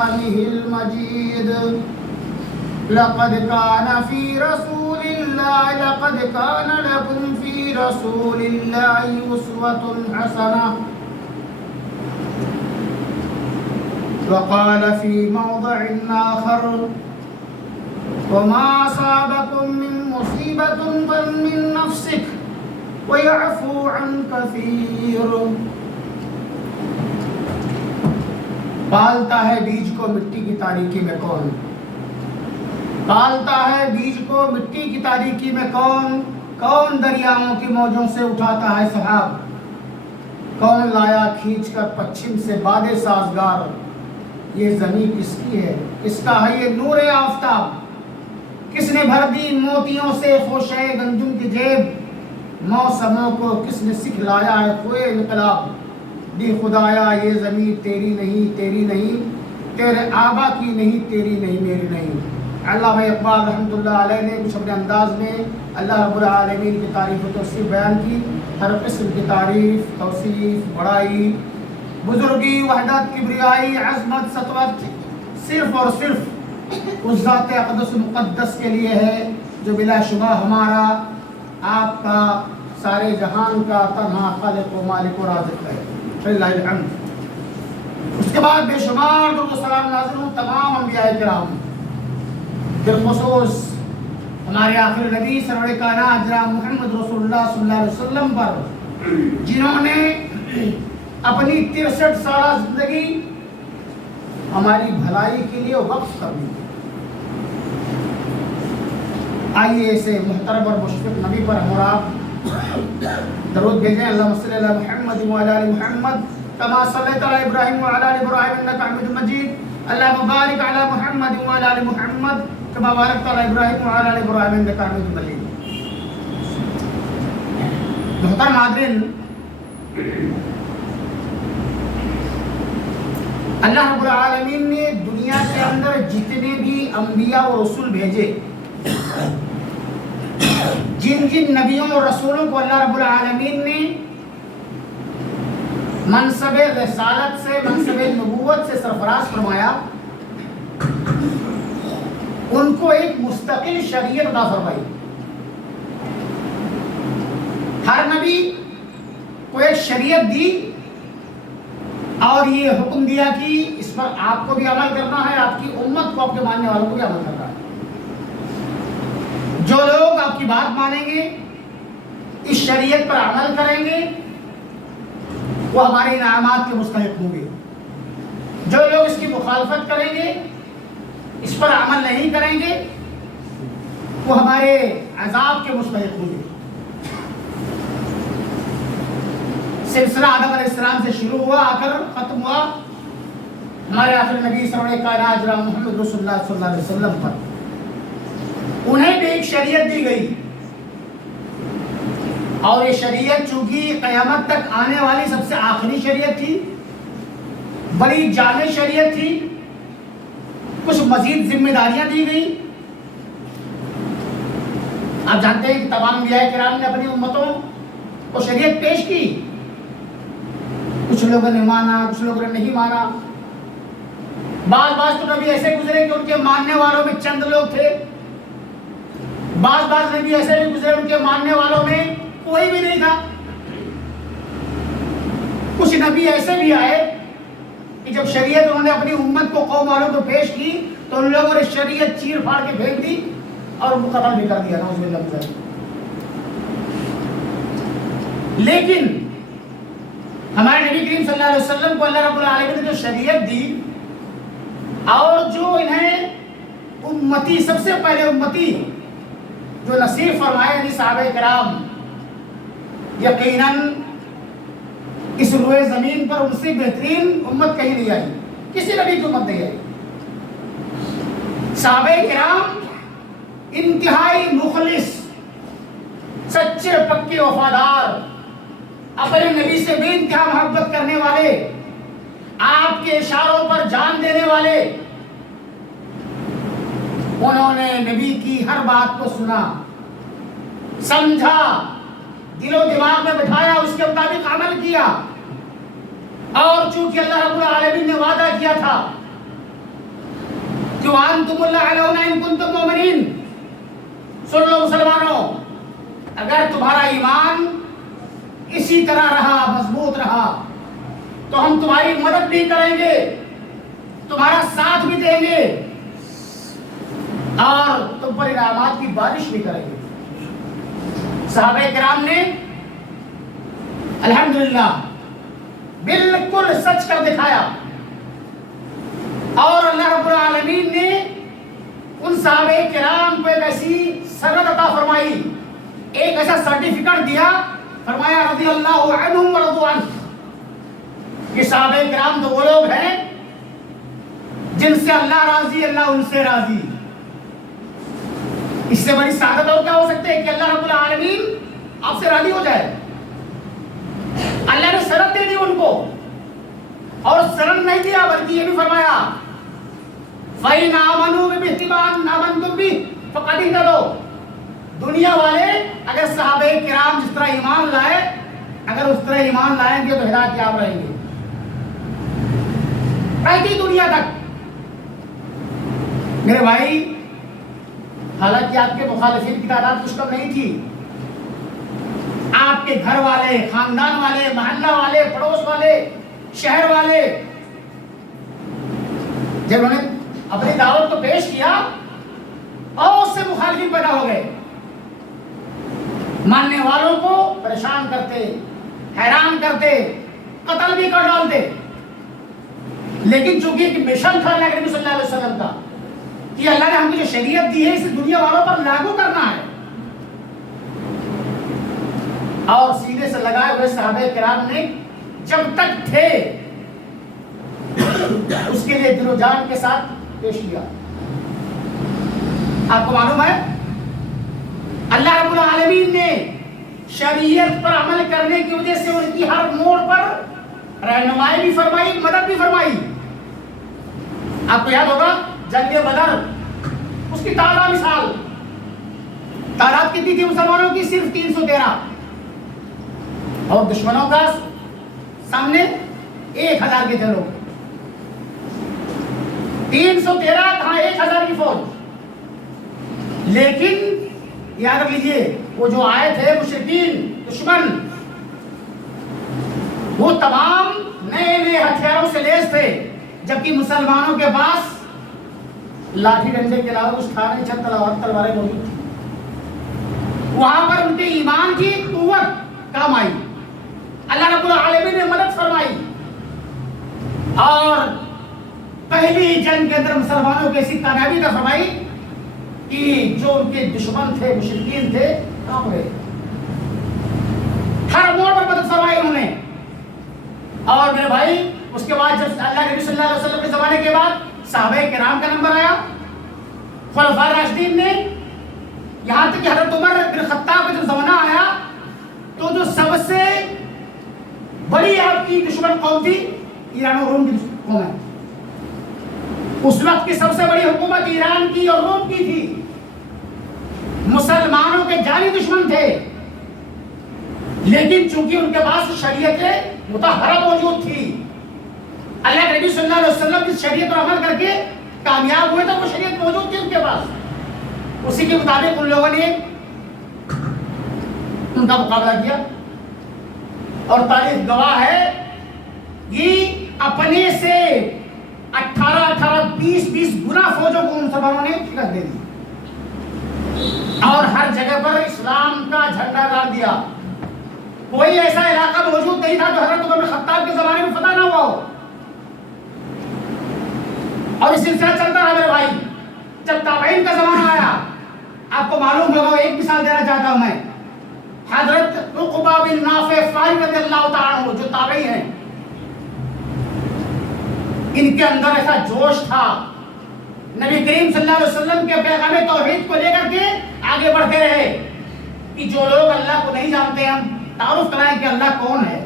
كلامه المجيد لقد كان لكم في رسول الله أسوة حسنة وقال في موضع آخر وما أصابكم من مصيبة فمن نفسك ويعفو عن كثير. پالتا ہے بیج کو مٹی کی تاریکی میں کون؟ پالتا ہے بیج کو مٹی کی تاریکی میں کون؟ کون دریاؤں کی موجوں سے اٹھاتا ہے سحاب؟ کون لایا کھینچ کر پچھم سے باد سازگار؟ یہ زمین کس کی ہے؟ کس کا ہے یہ نور آفتاب؟ کس نے بھر دی موتیوں سے خوشے گنجم کی جیب؟ موسموں کو کس نے سکھلایا ہے کوئے انقلاب؟ دی خدایا یہ زمین تیری نہیں، تیری نہیں، تیرے آبا کی نہیں، تیری نہیں، میری نہیں. علامہ اقبال رحمۃ اللہ علیہ نے کچھ اپنے انداز میں اللہ رب العالمین کی تعریف و توصیف بیان کی. ہر قسم کی تعریف، توصیف، بڑائی، بزرگی، وحدت، کبریائی، عظمت، سطوت صرف اور صرف اس ذات اقدس مقدس کے لیے ہے جو بلا شبہ ہمارا، آپ کا، سارے جہان کا تنہا خالق و مالک و رازق ہے. فللہ الحمد. اس کے بعد بے شمار درود و سلام نازل ہوں تمام انبیاء کرام، بالخصوص ہمارے آخر نبی سرور کائنات جناب محمد رسول اللہ صلی اللہ علیہ وسلم پر، جنہوں نے اپنی 63 سالہ زندگی ہماری بھلائی کے لیے وقف کر دی. آئیے اسے محترم اور مشفق نبی پر ہم اور آپ درود بھیجیں. اللہم صلی علی محمد وعلی آل محمد کما صلیت علی ابراہیم وعلی آل ابراہیم انک حمید مجید. اللہم بارک علی محمد وعلی آل محمد کما بارکت علی ابراہیم وعلی آل ابراہیم انک حمید مجید. محترم حاضرین، اللہ رب العالمین نے دنیا کے اندر جتنے بھی انبیاء و رسول بھیجے، جن جن نبیوں اور رسولوں کو اللہ رب العالمین نے منصب رسالت سے، منصب نبوت سے سرفراز فرمایا، ان کو ایک مستقل شریعت عطا فرمائی. ہر نبی کو ایک شریعت دی اور یہ حکم دیا کہ اس پر آپ کو بھی عمل کرنا ہے، آپ کی امت کو، آپ کے ماننے والوں کو بھی عمل کرنا ہے. جو لوگ آپ کی بات مانیں گے، اس شریعت پر عمل کریں گے، وہ ہمارے انعامات کے مستحق ہوں گے. جو لوگ اس کی مخالفت کریں گے، اس پر عمل نہیں کریں گے، وہ ہمارے عذاب کے مستحق ہوں گے. سلسلہ آدم علیہ السلام سے شروع ہوا، آ کر ختم ہوا ہمارے آخر نبی سرور کائنات جناب محمد رسول اللہ صلی اللہ علیہ وسلم پر. انہیں بھی ایک شریعت دی گئی، اور یہ شریعت چونکہ قیامت تک آنے والی سب سے آخری شریعت تھی، بڑی جامع شریعت تھی، کچھ مزید ذمہ داریاں دی گئی. آپ جانتے ہیں کہ تمام انبیاء کرام نے اپنی امتوں کو شریعت پیش کی. کچھ لوگوں نے مانا، کچھ لوگوں نے نہیں مانا. بعض تو نبی ایسے گزرے کہ ان کے ماننے والوں میں چند لوگ تھے، بعض نبی ایسے بھی گزرے ان کے ماننے والوں میں کوئی بھی نہیں تھا. کچھ نبی ایسے بھی آئے کہ جب شریعت انہوں نے اپنی امت کو، قوم والوں کو پیش کی تو ان لوگوں نے شریعت چیر پھاڑ کے پھینک دی اور ان کو قتل بھی کر دیا. نعوذ باللہ من ذالک. لیکن ہمارے نبی کریم صلی اللہ علیہ وسلم کو اللہ رب العالمین نے جو شریعت دی، اور جو انہیں امتی، سب سے پہلے امتی جو نصیب فرمائے، یعنی صحابہ کرام، یقیناً اس روئے زمین پر ان سے بہترین امت کہیں نہیں آئی، کسی نبی کی امت نہیں آئی. صحابہ کرام انتہائی مخلص، سچے پکے وفادار، اپنے نبی سے بے انتہا محبت کرنے والے، آپ کے اشاروں پر جان دینے والے. انہوں نے نبی کی ہر بات کو سنا، سمجھا، دل و دماغ میں بٹھایا، اس کے مطابق عمل کیا. اور چونکہ اللہ رب العالمین نے وعدہ کیا تھا کہ وَأَنْتُمُ الْأَعْلَوْنَ إِن كُنتُم مُؤْمِنِينَ. سن لو مسلمانوں، اگر تمہارا ایمان اسی طرح رہا، مضبوط رہا، تو ہم تمہاری مدد بھی کریں گے، تمہارا ساتھ بھی دیں گے اور تم پر انعامات کی بارش بھی کریں گے. صحابہ کرام نے الحمدللہ بالکل سچ کر دکھایا، اور اللہ رب العالمین نے ان صحابہ کرام کو ایک ایسی سند عطا فرمائی، ایک ایسا سرٹیفکیٹ دیا، فرمایا رضی اللہ عنہم ورضوا عنہ. یہ صحابہ کرام تو وہ لوگ ہیں جن سے اللہ راضی، اللہ ان سے راضی. اس سے بڑی سعادت اور کیا ہو سکتے ہے کہ اللہ رب العالمین آپ سے راضی ہو جائے. اللہ نے سند دے دی ان کو، اور سند نہیں دیا بلکہ یہ بھی فرمایا فَإِنْ آمَنُوا بِمِثْلِ مَا آمَنْتُمْ بِهِ فَقَدْ اهْتَدَوْا. دنیا والے اگر صحابہ کرام جس طرح ایمان لائے، اگر اس طرح ایمان لائیں گے تو ہدایت یاب رہیں گے رہتی دنیا تک. میرے بھائی، حالانکہ آپ کے مخالفین کی تعداد کچھ کم نہیں تھی، آپ کے گھر والے، خاندان والے، محلہ والے، پڑوس والے، شہر والے، جب انہوں نے اپنی دعوت کو پیش کیا اور اس سے مخالفین پیدا ہو گئے، ماننے والوں کو پریشان کرتے، حیران کرتے، قتل بھی کر ڈالتے. لیکن چونکہ ایک مشن تھا اللہ کے نبی صلی اللہ علیہ وسلم کا کہ اللہ نے ہم کو جو شریعت دی ہے اسے دنیا والوں پر لاگو کرنا ہے، اور سینے سے لگائے ہوئے صحابہ کرام نے جب تک تھے اس کے لیے دل و جان کے ساتھ پیش کیا. آپ کو معلوم ہے اللہ رب العالمین نے شریعت پر عمل کرنے کی وجہ سے ان کی ہر موڑ پر رہنمائی بھی فرمائی، مدد بھی فرمائی. آپ کو یاد ہوگا جنگ بدر، اس کی تعداد مثال، تعداد کتنی تھی مسلمانوں کی؟ صرف 313، اور دشمنوں کا سامنے 1000 کے تھے لوگ. 313 کہاں 1000 کی فوج. لیکن یاد رکھ لیجئے وہ جو آئے تھے مشرکین، دشمن، وہ تمام نئے نئے ہتھیاروں سے لیس تھے، جبکہ مسلمانوں کے پاس لاٹھی ڈنڈے کے علاوہ کچھ تھا نہیں، چند تلواریں موجود تھیں. وہاں پر ان کے ایمان کی قوت کام آئی، اللہ رب العالمین نے مدد فرمائی، اور پہلی جنگ کے اندر مسلمانوں کی ایسی کامیابی عطا فرمائی کہ جو ان کے دشمن تھے، مشرکین تھے، کام ہوئے. ہر موڑ پر مدد فرمائی انہوں نے. اور میرے بھائی، اس کے بعد جب اللہ کے نبی صلی اللہ علیہ وسلم کے زمانے کے بعد صحابہ کرام کا نمبر آیا، خلفائے راشدین نے، یہاں تک کہ حضرت عمر بن خطاب کا جب زمانہ آیا تو جو سب سے بڑی آپ کی دشمن قوم تھی ایران اور روم کی قوم ہے. اس وقت کی سب سے بڑی حکومت ایران کی اور روم کی تھی، مسلمانوں کے جانی دشمن تھے. لیکن چونکہ ان کے پاس شریعت مطہرہ موجود تھی، اللہ کے نبی صلی اللہ علیہ وسلم کی شریعت پر عمل کر کے کامیاب ہوئے تو وہ شریعت موجود تھی ان کے پاس، اسی کے مطابق ان لوگوں نے ان کا مقابلہ کیا. اور تاریخ گواہ ہے کہ اپنے سے 18-20 گنا فوجوں کو مسلمانوں نے شکست دے دی، اور ہر جگہ پر اسلام کا جھنڈا گاڑ دیا. کوئی ایسا علاقہ موجود نہیں تھا جو حضرت عمر بن خطاب کے زمانے میں فتح نہ ہوا ہو. اور اس سلسلہ چلتا رہا میرے بھائی. جب تابعین کا زمانہ آیا، آپ کو معلوم ہوگا، ایک مثال دینا چاہتا ہوں میں، حضرت عقبہ بن نافع فاہی رضی اللہ تعالیٰ عنہ جو تابعی ہیں، ان کے اندر ایسا جوش تھا، نبی کریم صلی اللہ علیہ وسلم کے پیغام توحید کو لے کر کے آگے بڑھتے رہے کہ جو لوگ اللہ کو نہیں جانتے ہم تعارف کرائیں کہ اللہ کون ہے،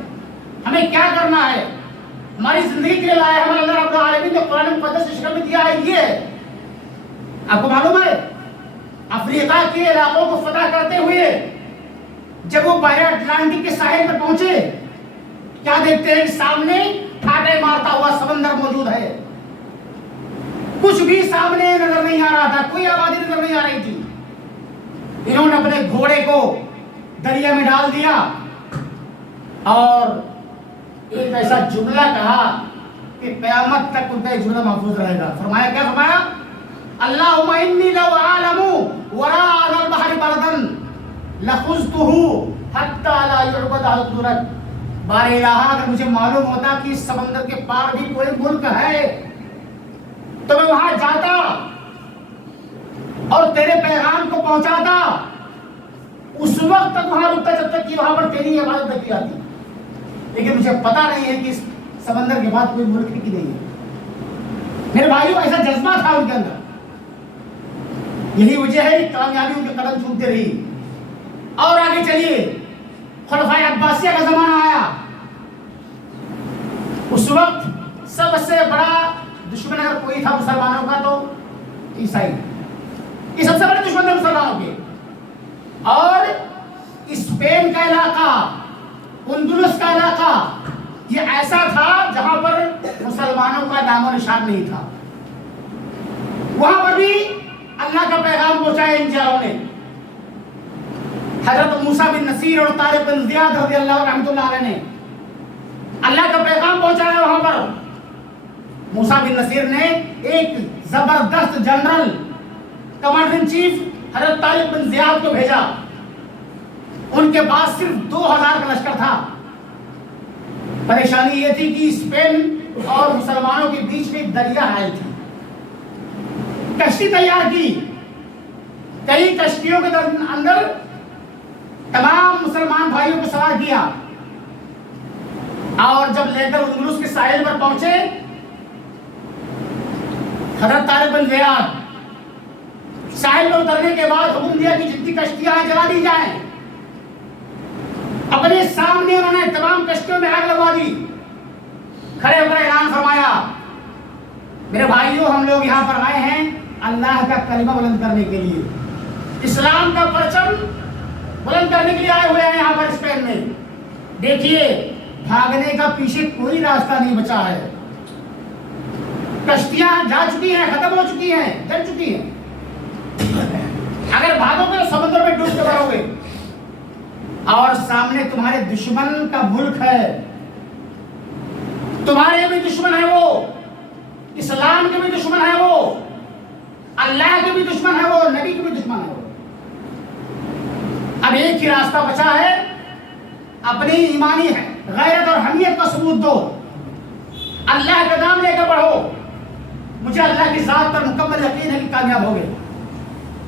ہمیں کیا کرنا ہے، ہماری زندگی کے لیے لائے ہمیں اللہ رب العالمین نے قرآن مقدس کی شکل میں دیا ہے. یہ ہے، آپ کو معلوم ہے افریقہ کے علاقوں کو فتح کرتے ہوئے جب وہ بحر اٹلانٹک کے ساحل پر پہنچے، کیا دیکھتے ہیں؟ سامنے ٹھاٹے مارتا ہوا سمندر موجود ہے. کچھ بھی سامنے نظر نہیں آ رہا تھا، کوئی آبادی نظر نہیں آ رہی تھی. انہوں نے اپنے گھوڑے کو دریا میں ڈال دیا اور ایک ایسا جملہ کہا کہ قیامت تک ان کا ایک جملہ محفوظ رہے گا. فرمایا کیا فرمایا؟ اللہم انی لو اعلم وراء البحر بردا لخذته حتی لا یعبد حضورک. بار الہ، اگر مجھے معلوم ہوتا کہ اس سمندر کے پار بھی کوئی ملک ہے تو میں وہاں جاتا اور تیرے پیغام کو پہنچاتا. اس وقت تک وہاں رکتا جب تک کہ وہاں پر تیری عبادت نہ کی جاتی. لیکن مجھے پتا نہیں ہے کہ اس سمندر کے بعد کوئی ملک کی نہیں ہے. میرے بھائیوں، ایسا جذبہ تھا ان کے اندر. یہی وجہ ہے کہ کامیابی ان کے قدم چومتے رہی. اور آگے چلیے، خلفائے عباسیہ کا زمانہ آیا. اس وقت سب سے بڑا دشمن اگر کوئی تھا مسلمانوں کا تو عیسائی. یہ سب سے بڑے دشمن تھے مسلمانوں کے. اور اسپین کا علاقہ، اندلس کا علاقہ، یہ ایسا تھا جہاں پر مسلمانوں کا نام و نشان نہیں تھا. وہاں پر بھی اللہ کا پیغام پہنچایا ان جاؤں نے. حضرت موسیٰ بن نصیر اور طارق بن زیاد رضی اللہ رحمۃ اللہ علیہ نے اللہ کا پیغام پہنچایا. وہاں پر موسیٰ بن نصیر نے ایک زبردست جنرل، کمانڈر ان چیف حضرت طارق بن زیاد کو بھیجا. ان کے پاس صرف 2000 کا لشکر تھا. پریشانی یہ تھی کہ اسپین اور مسلمانوں کے بیچ میں ایک دریا حائل تھی. کشتی تیار کی، کئی کشتیوں کے اندر تمام مسلمان بھائیوں کو سوار کیا اور جب لے کر اندلس کے ساحل پر پہنچے، حضرت طارق بن زیاد ساحل پر اترنے کے بعد حکم دیا کہ جتنی کشتیاں ہیں جلا دی جائیں. اپنے سامنے انہوں نے تمام کشتیوں میں آگ لگوا دی. کھڑے ہو کر اعلان فرمایا، میرے بھائیوں، ہم لوگ یہاں پر آئے ہیں اللہ کا کلمہ بلند کرنے کے لیے، اسلام کا پرچم بلند کرنے کے لیے آئے ہوئے ہیں یہاں پر اسپین میں. دیکھیے، بھاگنے کا پیچھے کوئی راستہ نہیں بچا ہے. کشتیاں جا چکی ہیں، ختم ہو چکی ہیں، جل چکی ہیں. اگر بھاگو گے تو سمندر میں ڈوب کے مرو گے. اور سامنے تمہارے دشمن کا ملک ہے، تمہارے بھی دشمن ہے، وہ اسلام کے بھی دشمن ہے، وہ اللہ کے بھی دشمن ہے، وہ نبی کے بھی دشمن ہے. وہ اب ایک ہی راستہ بچا ہے، اپنی ایمانی ہے غیرت اور حمیت کا ثبوت دو، اللہ کا نام لے کر بڑھو. مجھے اللہ کی ذات پر مکمل یقین ہے کہ کامیاب ہوگے.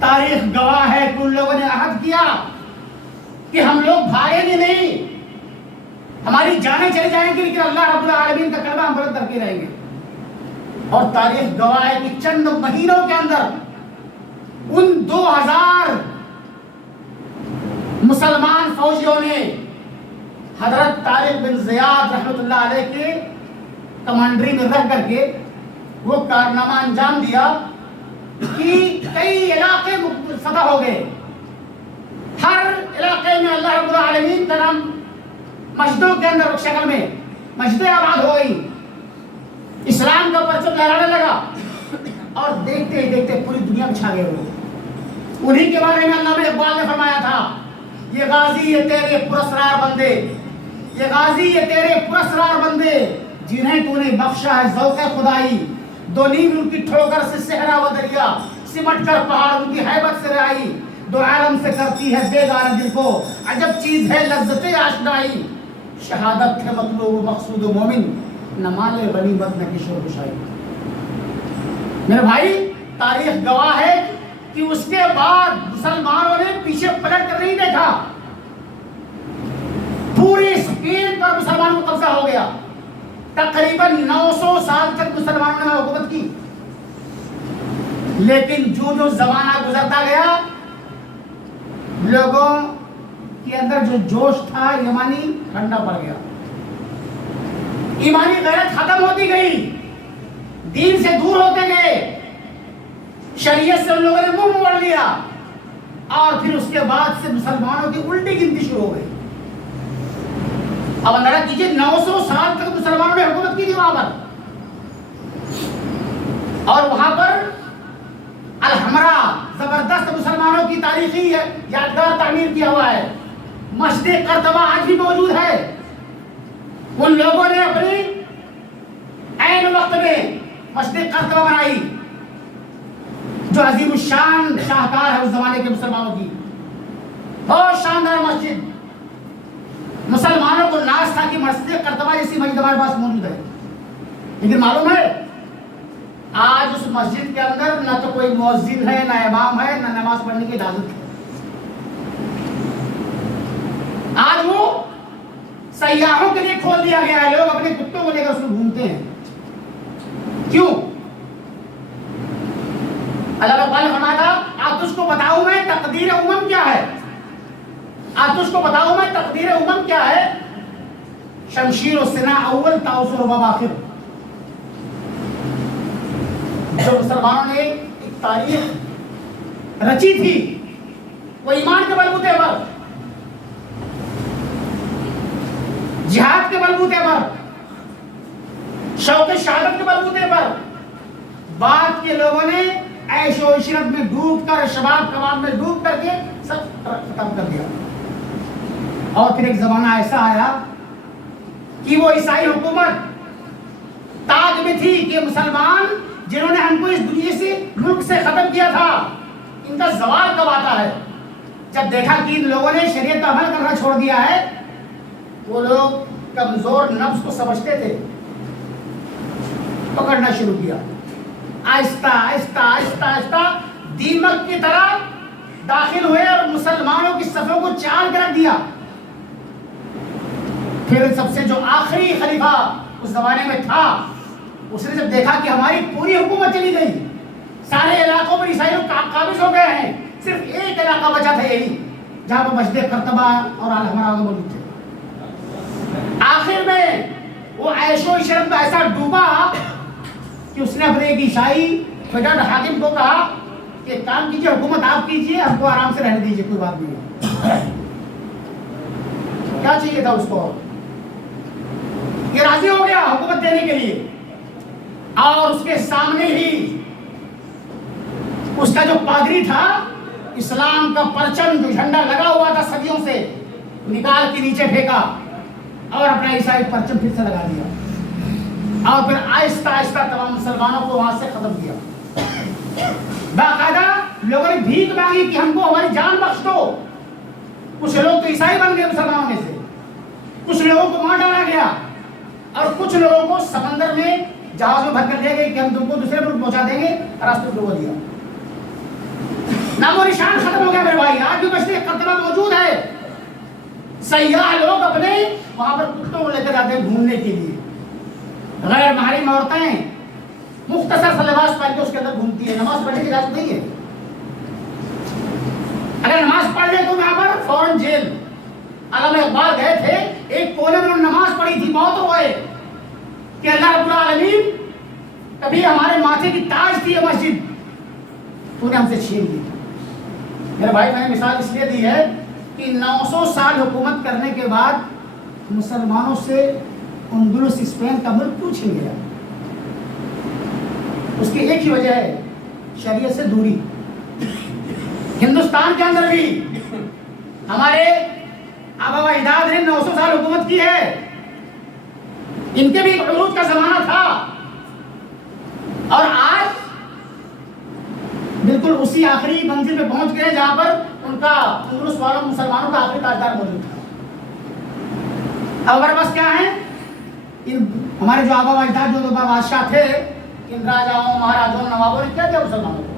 تاریخ گواہ ہے کہ ان لوگوں نے عہد کیا کہ ہم لوگ بھاگیں گے نہیں، ہماری جانیں چلی جائیں گی لیکن اللہ رب العالمین کا کلمہ ہم بلند کرتے رہیں گے. اور تاریخ گواہ ہے کہ چند مہینوں کے اندر ان 2000 مسلمان فوجیوں نے حضرت طارق بن زیاد رحمۃ اللہ علیہ کے کمانڈری میں رہ کر کے وہ کارنامہ انجام دیا کہ کئی علاقے فتح ہو گئے. ہر علاقے میں اللہ رب العالمین کا نام مسجدوں کے اندر شکل میں مسجدیں آباد ہو گئی. اسلام کا پرچم لہرانے لگا اور دیکھتے ہی دیکھتے پوری دنیا میں چھا گئے وہ. انہی کے بارے میں علامہ اقبال نے فرمایا تھا، یہ غازی یہ تیرے پراسرار بندے، یہ غازی یہ تیرے پراسرار بندے، جنہیں تو نے بخشا ہے ذوق خدائی. دو نیم ان کی ٹھوکر سے صحرا و دریا، سمٹ کر پہاڑ ان کی ہیبت سے رہائی. دو عالم سے کرتی ہے بیگانہ دل کو، عجب چیز ہے لذت آشنائی. شہادت ہے مطلوب مقصود مومن، نہ مال غنیمت نہ کشور کشائی. میرے بھائی، تاریخ گواہ ہے کہ اس کے بعد مسلمانوں نے پیچھے پلٹ کر نہیں دیکھا. پوری اسپین پر مسلمانوں کو قبضہ ہو گیا. تقریباً 900 سال تک مسلمانوں نے حکومت کی. لیکن جو زمانہ گزرتا گیا، لوگوں کے اندر جو جوش تھا ایمانی ٹھنڈا پڑ گیا. ایمانی غیرت ختم ہوتی گئی، دین سے دور ہوتے گئے، شریعت سے ان لوگوں نے منہ موڑ لیا. اور پھر اس کے بعد سے مسلمانوں کی الٹی گنتی شروع ہو گئی. اب اندازہ کیجیے 900 سال تک مسلمانوں نے حکومت کی تھی وہاں پر، اور وہاں پر زبردست مسلمانوں کی تاریخی یادگار تعمیر کیا ہوا ہے. مسجد قرطبہ آج بھی موجود ہے. ان لوگوں نے اپنی عین وقت میں مسجد قرطبہ بنائی جو عظیم الشان شاہکار ہے اس زمانے کے مسلمانوں کی. بہت شاندار مسجد. مسلمانوں کو ناز تھا کہ مسجد قرطبہ جیسی مسجد ہمارے پاس موجود ہے. لیکن معلوم ہے آج اس مسجد کے اندر نہ تو کوئی مؤذن ہے، نہ امام ہے، نہ نماز پڑھنے کی اجازت ہے. آج وہ سیاحوں کے لیے کھول دیا گیا ہے. لوگ اپنے کتوں کو لے کر اس میں گھومتے ہیں. کیوں؟ اللہ اقبال نے فرمایا تھا آج تجھ کو بتاؤں میں تقدیر امم کیا ہے. آج تجھ کو بتاؤں میں تقدیر امم کیا ہے. شمشیر و سنا اول تاؤس و رباب آخر. جو مسلمانوں نے ایک تاریخ رچی تھی وہ ایمان کے بلبوتے پر، جہاد کے بلبوتے پر، شوق شہادت کے بلبوتے پر، بعد کے لوگوں نے عیش و عشرت میں ڈوب کر، شباب کباب میں ڈوب کر کے سب ختم کر دیا. اور پھر ایک زمانہ ایسا آیا کہ وہ عیسائی حکومت تاج میں تھی کہ مسلمان جنہوں نے ہم کو اس دنیا سے ملک سے ختم کیا تھا ان کا زوال کب آتا ہے. جب دیکھا کہ ان لوگوں نے شریعت کا عمل کرنا چھوڑ دیا ہے، وہ لوگ کمزور نفس کو سمجھتے تھے، پکڑنا شروع کیا. آہستہ آہستہ آہستہ آہستہ دیمک کی طرح داخل ہوئے اور مسلمانوں کی صفوں کو چال کر رکھ دیا. پھر سب سے جو آخری خلیفہ اس زمانے میں تھا اس نے جب دیکھا کہ ہماری پوری حکومت چلی گئی، سارے علاقوں پر عیسائی لوگ قابض ہو گئے ہیں، صرف ایک علاقہ بچا تھا یہی جہاں پر مسجد قرطبہ اور الحمرا موجود تھے. آخر میں وہ عیش و عشرت میں ایسا ڈوبا کہ اس نے اپنے ایک عیسائی فیڈرل حاکم کو کہا کہ ایک کام کیجیے، حکومت آپ کیجیے، ہم کو آرام سے رہنے دیجیے، کوئی بات نہیں ہے. کیا چاہیے تھا اس کو؟ یہ راضی ہو گیا حکومت دینے کے لیے. اور اس کے سامنے ہی اس کا جو پادری تھا اسلام کا پرچم جو جھنڈا لگا ہوا تھا صدیوں سے نکال کے نیچے پھینکا اور اپنا عیسائی پرچم پھر سے لگا دیا اور پھر آہستہ آہستہ تمام مسلمانوں کو وہاں سے ختم کیا. باقاعدہ لوگوں نے بھیک مانگی کہ ہم کو ہماری جان بخش دو. کچھ لوگ تو عیسائی بن گئے مسلمانوں میں سے، کچھ لوگوں کو مار ڈالا گیا اور کچھ لوگوں کو سمندر میں جہاز میں بھر کر دیا گیا کہ ہم تم کو دوسرے ملک پہنچا دیں گے، راستے ڈبو دیا. نام و نشان ختم ہو گیا میرے بھائی. آج بھی مسجد قرطبہ موجود ہے. سیاح لوگ اپنے وہاں پر کتوں کو لے کر جاتے ہیں گھومنے کے لیے. غیر محرم عورتیں مختصر سا لباس پہن کے اس کے اندر گھومتی ہیں. نماز پڑھنے کی اجازت نہیں ہے. اگر نماز پڑھ لے تو یہاں پر فوراً جیل. علامہ اقبال گئے تھے ایک کونے میں انہوں نے نماز پڑھی تھی، بہت روئے کہ اللہ رب العالمین کبھی ہمارے ماتھے کی تاج تھی یہ مسجد، تو نے ہم سے چھین لی. میرے بھائی میں نے مثال اس لیے دی ہے کہ 900 سال حکومت کرنے کے بعد مسلمانوں سے اندلس اسپین کا ملک کیوں چھین گیا؟ اس کی ایک ہی وجہ ہے شریعت سے دوری. ہندوستان کے اندر بھی ہمارے آبا و اجداد نے 900 سال حکومت کی ہے. ان کے بھی ایک عروج کا زمانہ تھا اور آج بالکل اسی آخری منزل پہ پہنچ گئے جہاں پر ان کا اندلس والوں مسلمانوں کا آخری تاجدار موجود تھا. اب ہمارے پاس کیا ہے؟ ہمارے جو آبا و اجداد جو بادشاہ تھے ان راجاؤں مہاراجوں نوابوں نے کیا دیا مسلمانوں کو؟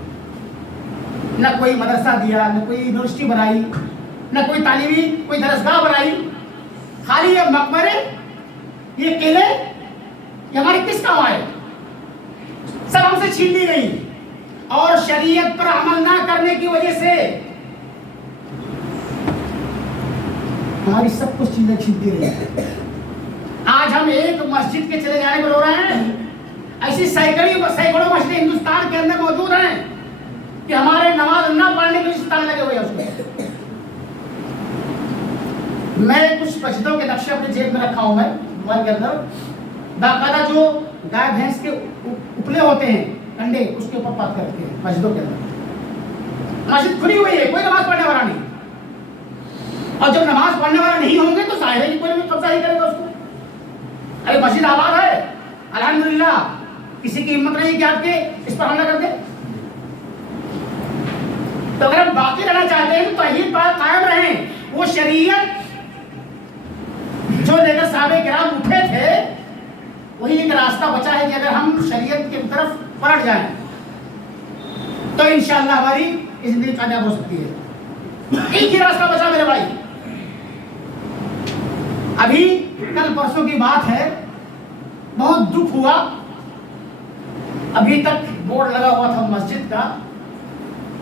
نہ کوئی مدرسہ دیا، نہ کوئی یونیورسٹی بنائی، نہ کوئی تعلیمی کوئی درسگاہ بنائی. خالی یہ مقبرے، یہ قلعے، یہ ہمارے کس کام آئے؟ سب ہم سے چھین لی گئی اور شریعت پر عمل نہ کرنے کی وجہ سے ہماری سب کچھ چیزیں چھینتی رہی. آج ہم ایک مسجد کے چلے جانے پر رو رہے ہیں. ایسی سینکڑوں مسجدیں ہندوستان کے اندر موجود ہیں کہ ہمارے نماز نہ پڑھنے کے لیے لگے ہوئے ہیں اس میں. میں کچھ مسجدوں کے نقشے اپنے جیب میں رکھا ہوں، میں موبائل کے اندر باقاعدہ جو گائے بھینس کے اپلے ہوتے ہیں کنڈے اس کے اوپر پات کرتے ہیں مسجدوں کے اندر. مسجد کھلی ہوئی ہے، کوئی نماز پڑھنے والا نہیں، اور جب نماز پڑھنے والا نہیں ہوں گے تو ظاہر ہے کہ کوئی بھی قبضہ ہی کرے گا اس کو. ارے مسجد آباد ہے الحمدللہ، کسی کی ہمت نہیں کہ آپ کے اس پر حملہ کر دے. تو اگر ہم باقی رہنا چاہتے ہیں تو توحید پر قائم رہیں. وہ شریعت جو لے کر صحابہ کرام اٹھے تھے وہی ایک راستہ بچا ہے کہ اگر ہم شریعت کی طرف پلٹ جائیں تو انشاءاللہ ہماری زندگی کامیاب ہو سکتی ہے. ایک ہی راستہ بچا میرے بھائی. ابھی کل پرسوں کی بات ہے، بہت دکھ ہوا. ابھی تک بورڈ لگا ہوا تھا مسجد کا،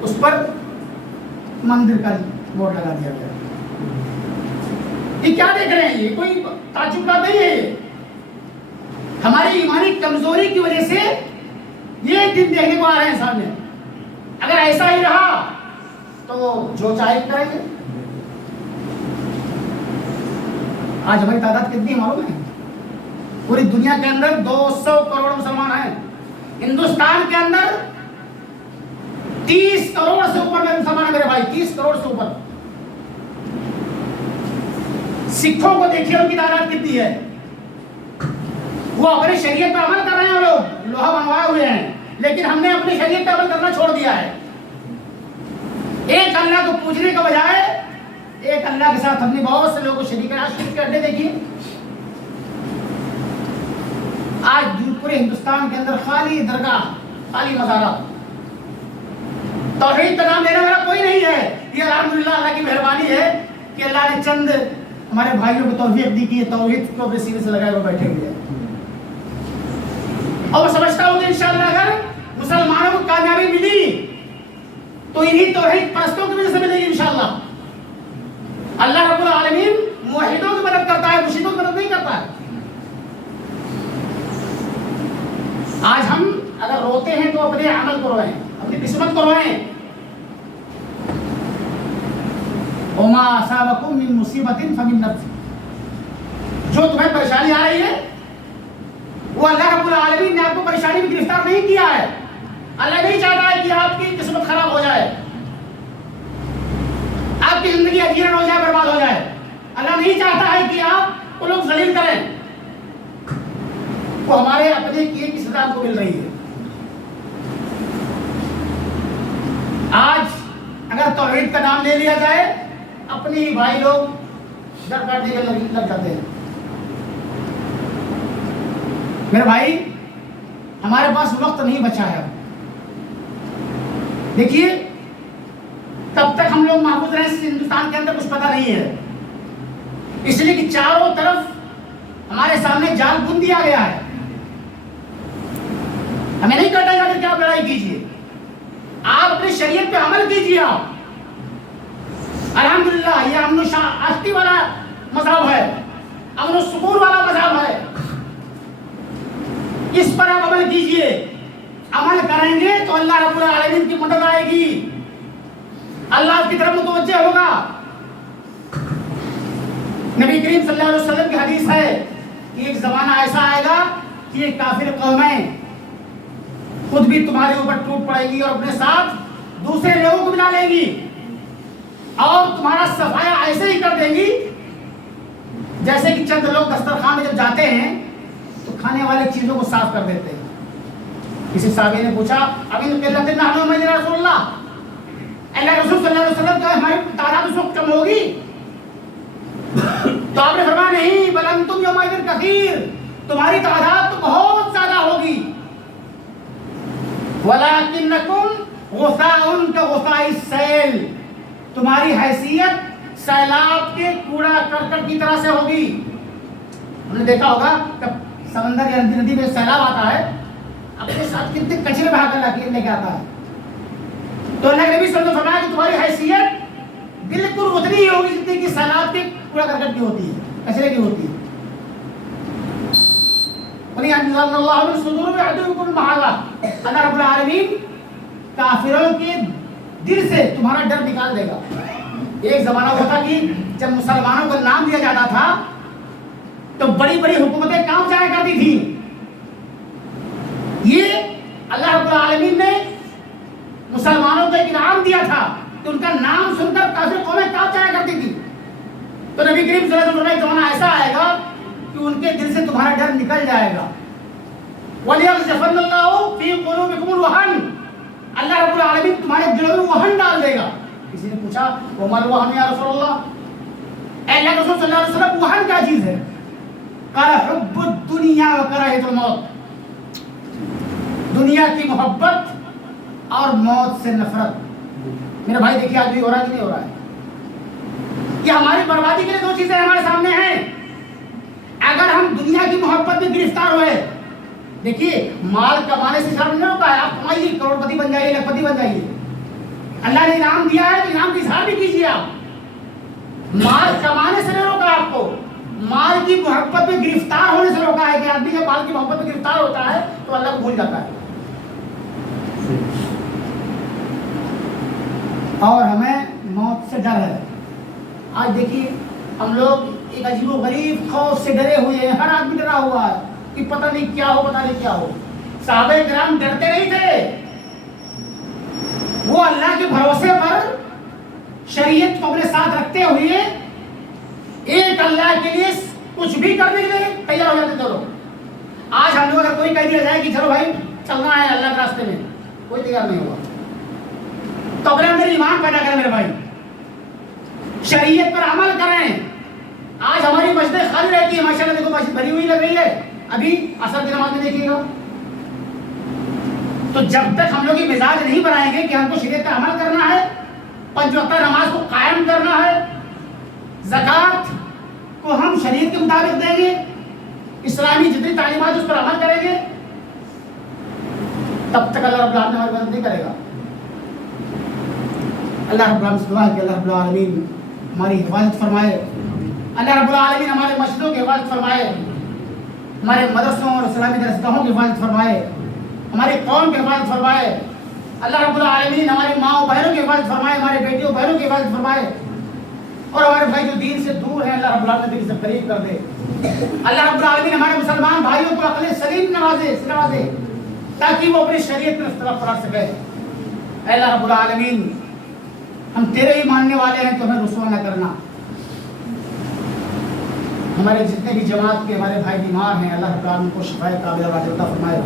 اس پر مندر کا بورڈ لگا دیا گیا. یہ کیا دیکھ رہے ہیں؟ یہ کوئی تعجب بات نہیں ہے. ہماری ایمانی کمزوری کی وجہ سے یہ دن دیکھنے کو آ رہے ہیں سامنے. اگر ایسا ہی رہا تو جو چاہے کریں گے. آج ہماری تعداد کتنی معلوم ہے؟ پوری دنیا کے اندر 200 کروڑ مسلمان ہیں. ہندوستان کے اندر 30 کروڑ سے اوپر میں مسلمان ہیں میرے بھائی، 30 کروڑ سے اوپر. سکھوں کو دیکھیے ان کی تعداد کتنی ہے. وہ اپنے شریعت پر عمل کر رہے ہیں، لوگ لوہا منوائے ہوئے ہیں، لیکن ہم نے اپنی شریعت پر عمل کرنا چھوڑ دیا ہے. ایک اللہ کو پوجنے کے بجائے ایک اللہ کے ساتھ ہم نے بہت سے لوگوں کو شریک کے اڈے دیکھیے. آج پورے ہندوستان کے اندر خالی درگاہ، خالی مزارات. توحید کا نام لینے والا کوئی نہیں ہے. یہ الحمدللہ اللہ کی مہربانی ہے کہ اللہ نے چند ہمارے بھائیوں کو توفیق دی کہ توحید کو اپنے سینے سے لگائے ہوئے بیٹھے ہوئے ہیں. اور سمجھتا ہوں کہ انشاءاللہ اگر مسلمانوں کو کامیابی ملی تو انہی توحید پرستوں کی وجہ سے ملے گی انشاءاللہ. اللہ رب العالمین موحدوں کی مدد کرتا ہے، مشرکوں کی مدد نہیں کرتا ہے. آج ہم اگر روتے ہیں تو اپنے عمل کو روئیں، اپنی قسمت کو روئیں. وما اصابکم من مصیبت فمن نفسکم. جو تمہیں پریشانی آ رہی ہے وہ اللہ رب العالمین نے آپ کو پریشانی میں گرفتار نہیں کیا ہے. اللہ نہیں چاہتا ہے کہ آپ کی قسمت خراب ہو جائے، آپ کی زندگی اجیرن ہو جائے، برباد ہو جائے. اللہ نہیں چاہتا ہے کہ آپ کو لوگ ذلیل کریں. وہ ہمارے اپنے کیے کی سزا کو مل رہی ہے. آج اگر توحید کا نام لے لیا جائے اپنے ہی بھائی لوگ ڈر کاٹنے کے لگ جاتے ہیں. میرے بھائی ہمارے پاس وقت نہیں بچا ہے. دیکھیے تب تک ہم لوگ محفوظ رہے ہندوستان کے اندر کچھ پتہ نہیں ہے، اس لیے کہ چاروں طرف ہمارے سامنے جال بن دیا گیا ہے. ہمیں نہیں کہتا جاتا کہ آپ لڑائی کیجیے، آپ اپنی شریعت پہ عمل کیجیے. آپ الحمدللہ یہ امن و آشتی والا مذہب ہے، امن و سکون والا مذہب ہے. اس پر آپ عمل کیجیے. عمل کریں گے تو اللہ رب العالمین کی مدد آئے گی، اللہ آپ کی طرف متوجہ ہوگا. نبی کریم صلی اللہ علیہ وسلم کی حدیث ہے کہ ایک زمانہ ایسا آئے گا کہ یہ کافر قومیں خود بھی تمہارے اوپر ٹوٹ پڑے گی اور اپنے ساتھ دوسرے لوگوں کو ملا لیں گی، اور تمہارا صفایا ایسے ہی کر دیں گی جیسے کہ چند لوگ دسترخوان میں جب جاتے ہیں تو کھانے والے چیزوں کو صاف کر دیتے ہیں. کسی صحابی نے پوچھا ابھی قلت نحن من رسول اللہ، اللہ رسول صلی اللہ علیہ وسلم کا ہماری تعداد اس وقت کم ہوگی؟ تو آپ نے فرمایا نہیں، بل انتم یومئذ کثیر، تمہاری تعداد تو بہت زیادہ ہوگی. وَلَكِنَّكُمْ غُثَاءٌ كَغُثَاءِ السَّيْلِ، تمہاری حیثیت سیلاب کے کوڑا کرکٹ کی طرح سے ہوگی. ہم نے دیکھا ہوگا کہ سمندر یا ندی میں سیلاب آتا ہے اپنے ساتھ کتنے کچرے بہا کر لے کے آتا ہے. تو اللہ کے نبی صلی اللہ علیہ وسلم نے فرمایا کہ تمہاری حیثیت بالکل اتنی ہی ہوگی جتنی کہ سیلاب کے کوڑا کرکٹ کی ہوتی ہے، کچرے کی ہوتی ہے. اللہ رب العالمین کافروں کے دل سے تمہارا ڈر نکال دے گا. ایک زمانہ وہ تھا کہ جب مسلمانوں کو نام دیا جاتا تھا تو بڑی بڑی حکومتیں کام جایا کرتی تھی. یہ اللہ رب العالمین نے مسلمانوں کو ایک انعام دیا تھا کہ ان کا نام سن کر کافر قومیں کانپ جایا کرتی تھی. تو نبی کریم صلی اللہ علیہ وسلم کا زمانہ ایسا آئے گا کہ ان کے دل سے تمہارا ڈر نکل جائے گا. وَلْيَقْذِفَنَّ اللَّهُ فِي قُلُوبِكُمُ الْوَهْنَ, اللہ رب العالمین تمہارے دلوں میں وہن ڈال دے گا. کسی نے پوچھا وَمَا الْوَهْنُ یا رسول اللہ, اے اللہ رسول صلی اللہ علیہ وسلم وہن کیا چیز ہے؟ قال حب الدنیا وکراہۃ الموت, دنیا کی محبت اور موت سے نفرت. میرے بھائی دیکھیے آج بھی ہو رہا ہے کہ نہیں ہو رہا ہے؟ کہ ہماری بربادی کے لیے دو چیزیں ہمارے سامنے ہیں. اگر ہم دنیا کی محبت میں گرفتار ہوئے, دیکھیے مال کمانے سے شرم نہیں ہوتا ہے, آپ کمائیے, کروڑ پتی بن جائیے, لاکھ پتی بن جائیے, اللہ نے انعام دیا ہے تو انعام کا اظہار بھی کیجیے. آپ مال کمانے سے نہیں روکا آپ کو, مال کی محبت میں گرفتار ہونے سے روکا ہے کہ آدمی جب مال کی محبت میں گرفتار ہوتا ہے تو اللہ کو بھول جاتا ہے. اور ہمیں موت سے ڈر ہے. آج دیکھیے ہم لوگ ایک عجیب و غریب خوف سے ڈرے ہوئے ہیں, ہر آدمی ڈرا ہوا ہے کہ پتہ نہیں کیا ہو, پتہ نہیں کیا ہو. صحابہ کرام ڈرتے نہیں تھے, وہ اللہ کے بھروسے پر شریعت کو اپنے ساتھ رکھتے ہوئے ایک اللہ کے لیے کچھ بھی کرنے کے لیے تیار ہو جاتے. چلو آج ہم لوگ اگر کوئی کہہ دیا جائے کہ چلو بھائی چلنا ہے اللہ کے راستے میں, کوئی تیار نہیں ہوگا. تو اپنے اندر ایمان پیدا کریں میرے بھائی, شریعت پر عمل کریں. آج ہماری مسجدیں خالی رہتی ہے, ماشاءاللہ دیکھو مسجد بھری ہوئی لگ رہی ہے, ابھی عصر کی نماز میں دیکھیے گا. تو جب تک ہم لوگ یہ مزاج نہیں بنائیں گے کہ ہم کو شریعت پر عمل کرنا ہے, 5 وقتہ نماز کو قائم کرنا ہے, زکوٰۃ کو ہم شریعت کے مطابق دیں گے, اسلامی جتنی تعلیمات اس پر عمل کریں گے, تب تک اللہ رب العالمین ہماری مدد نہیں کرے گا. اللہ رب العالمین سے دعا ہے کہ اللہ رب العالمین ہماری حفاظت فرمائے, اللہ رب العالمین ہمارے مسجدوں کی حفاظت فرمائے, ہمارے مدرسوں اور اسلامی درسگاہوں کی حفاظت فرمائے, ہماری قوم کی حفاظت فرمائے. اللہ رب العالمین ہماری ماں بہنوں کی حفاظت فرمائے, ہمارے بیٹیوں بہنوں کی حفاظت فرمائے, اور ہمارے بھائی جو دین سے دور ہیں اللہ رب العالمین دین سے قریب کر دے. اللہ رب العالمین ہمارے مسلمان بھائیوں کو عقل سلیم نوازے تاکہ وہ اپنی شریعت میں اختلاف کر سکے. اے اللہ رب العالمین ہم تیرے ہی ماننے والے ہیں, تو ہمیں رسوا نہ کرنا. ہمارے جتنے بھی جماعت کے ہمارے بھائی بیمار ہیں اللہ رب العالمین کو شفا کاملہ عطا فرمائے,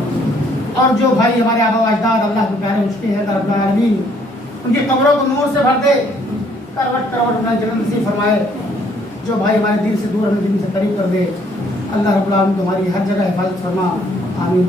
اور جو بھائی ہمارے آبا و اجداد اللہ کے پیارے مشکل ہیں اللہ رب العالمین ان کی قبروں کو نور سے بھر دے, کروٹ کروٹ اپنا جنت نصیب فرمائے. جو بھائی ہمارے دل سے دور ہمیں دل سے قریب کر دے, اللہ رب العالمین کو ہماری ہر جگہ حفاظت فرما. آمین.